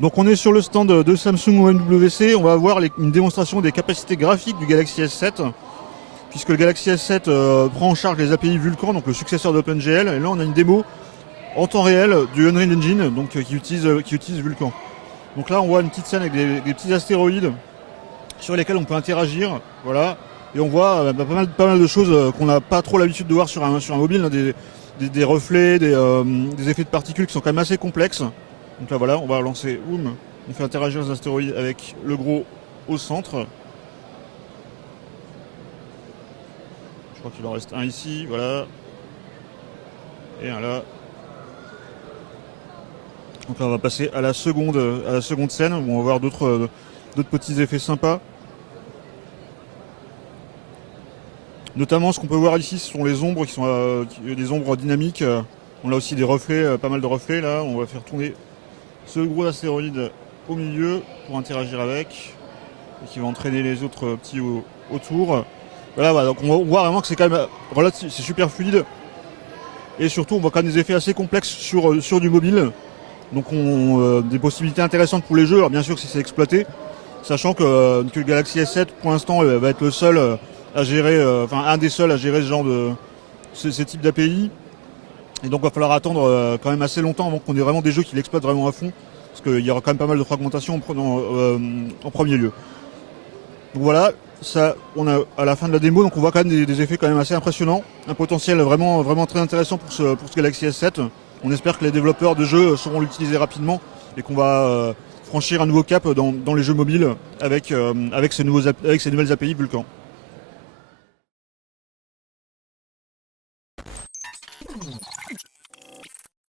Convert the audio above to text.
Donc on est sur le stand de Samsung au MWC, on va voir une démonstration des capacités graphiques du Galaxy S7, puisque le Galaxy S7 prend en charge les API Vulkan, donc le successeur d'OpenGL, et là on a une démo en temps réel du Unreal Engine, donc qui utilise Vulkan. Donc là on voit une petite scène avec des petits astéroïdes sur lesquels on peut interagir, voilà, et on voit pas mal de choses qu'on n'a pas trop l'habitude de voir sur un mobile, hein, des reflets, des effets de particules qui sont quand même assez complexes. Donc là voilà, on va lancer Oom, on fait interagir les astéroïdes avec le gros au centre. Je crois qu'il en reste un ici, voilà. Et un là. Donc là on va passer à la seconde scène où on va voir d'autres petits effets sympas. Notamment ce qu'on peut voir ici, ce sont les ombres qui sont des ombres dynamiques. On a aussi des reflets, pas mal de reflets là. On va faire tourner ce gros astéroïde au milieu pour interagir avec et qui va entraîner les autres petits autour. Voilà, donc on voit vraiment que c'est quand même relativement, c'est super fluide et surtout on voit quand même des effets assez complexes sur du mobile. Donc des possibilités intéressantes pour les jeux. Alors bien sûr si c'est exploité, sachant que le Galaxy S7 pour l'instant va être le seul à gérer, un des seuls à gérer ce genre de ces types d'API. Et donc il va falloir attendre quand même assez longtemps avant qu'on ait vraiment des jeux qui l'exploitent vraiment à fond. Parce qu'il y aura quand même pas mal de fragmentation en premier lieu. Donc voilà, ça, on a à la fin de la démo, donc on voit quand même des effets quand même assez impressionnants. Un potentiel vraiment, vraiment très intéressant pour ce Galaxy S7. On espère que les développeurs de jeux sauront l'utiliser rapidement et qu'on va franchir un nouveau cap dans les jeux mobiles avec ces nouvelles API Vulkan.